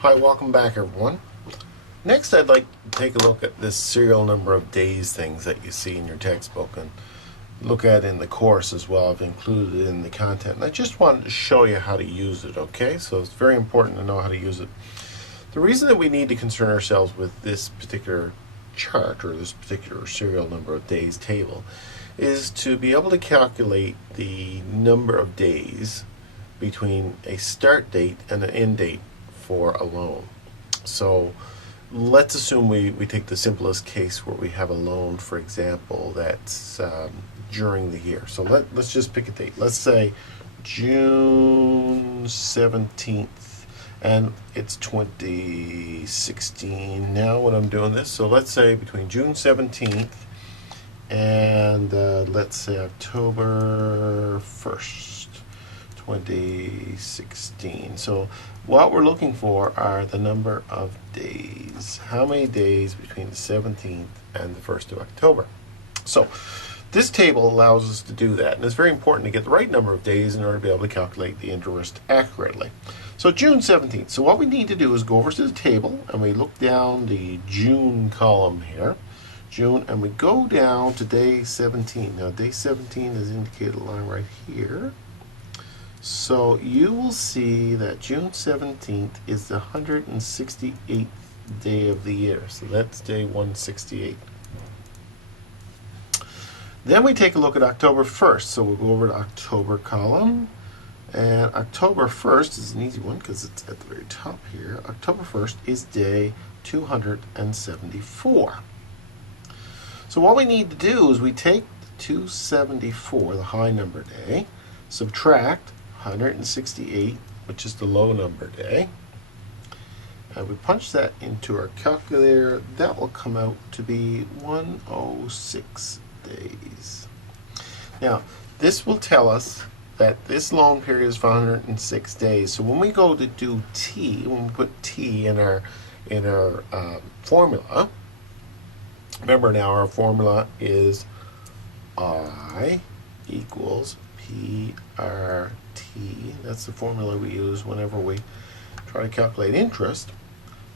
Hi, welcome back everyone. Next I'd like to take a look at this serial number of days things that you see in your textbook and look at in the course as well. I've included it in the content and I just wanted to show you how to use it, okay? So it's very important to know how to use it. The reason that we need to concern ourselves with this particular chart or this particular serial number of days table is to be able to calculate the number of days between a start date and an end date for a loan. So let's assume we take the simplest case where we have a loan, for example, that's during the year. So let's just pick a date. Let's say June 17th, and it's 2016 now when I'm doing this. So let's say between June 17th and let's say October 1st. 2016. So what we're looking for are the number of days. How many days between the 17th and the 1st of October? So this table allows us to do that, and it's very important to get the right number of days in order to be able to calculate the interest accurately. So June 17th. So what we need to do is go over to the table and we look down the June column here. June, and we go down to day 17. Now day 17 is indicated a line right here. So you will see that June 17th is the 168th day of the year. So that's day 168. Then we take a look at October 1st. So we'll go over to October column. And October 1st is an easy one because it's at the very top here. October 1st is day 274. So what we need to do is we take the 274, the high number day, subtract 168, which is the low number day, and we punch that into our calculator. That will come out to be 106 days. Now this will tell us that this loan period is 106 days. So when we go to do T, when we put T in our formula, remember now our formula is I equals PRT. That's the formula we use whenever we try to calculate interest.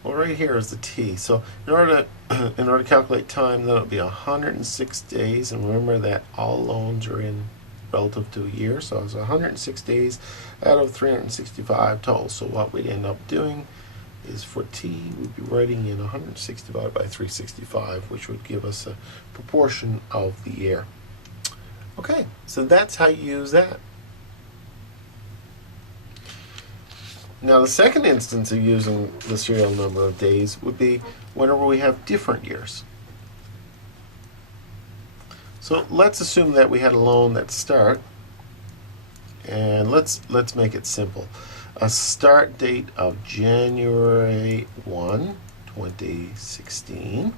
Well, right here is the T. So in order to calculate time, then it'll be 106 days. And remember that all loans are in relative to a year. So it's 106 days out of 365 total. So what we'd end up doing is for T, we'd be writing in 106 divided by 365, which would give us a proportion of the year. Okay, so that's how you use that. Now the second instance of using the serial number of days would be whenever we have different years. So let's assume that we had a loan that start, and let's make it simple. A start date of January 1, 2016,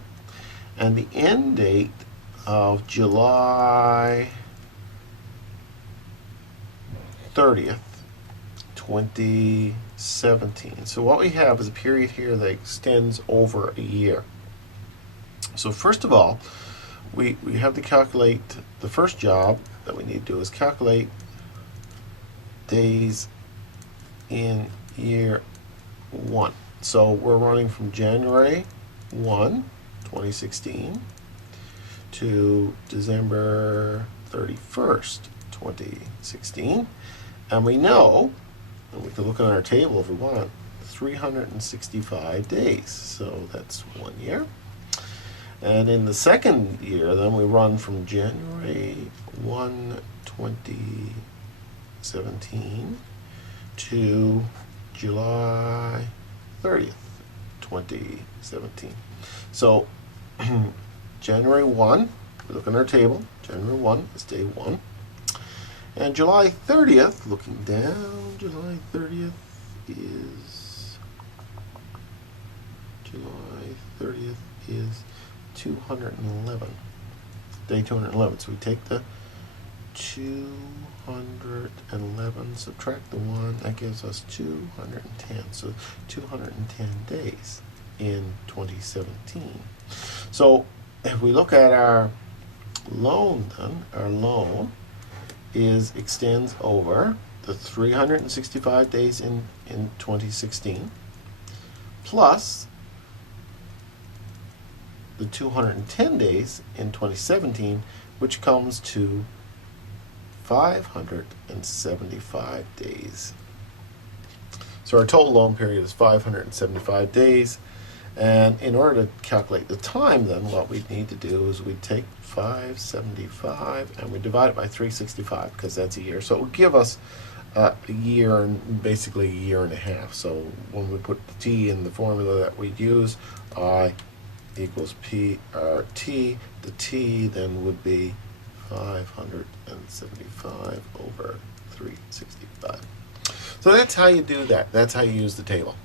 and the end date of July 30th, 2017. So what we have is a period here that extends over a year. So first of all, we have to calculate, the first job that we need to do is calculate days in year 1. So we're running from January 1, 2016 to December 31st, 2016. And we know, and we can look on our table if we want, 365 days. So that's 1 year. And in the second year, then we run from January 1, 2017 to July 30th, 2017. So January 1, we look on our table, January 1 is day 1. And July 30th, looking down, July 30th is 211. Day 211. So we take the 211, subtract the 1, that gives us 210. So 210 days in 2017. So if we look at our loan then, our loan extends over the 365 days in 2016 plus the 210 days in 2017, which comes to 575 days. So our total loan period is 575 days. And in order to calculate the time, then, what we need to do is we take 575 and we divide it by 365, because that's a year. So it will give us a year, and basically a year and a half. So when we put the t in the formula that we use, I equals p t, the t then would be 575 over 365. So that's how you do that. That's how you use the table.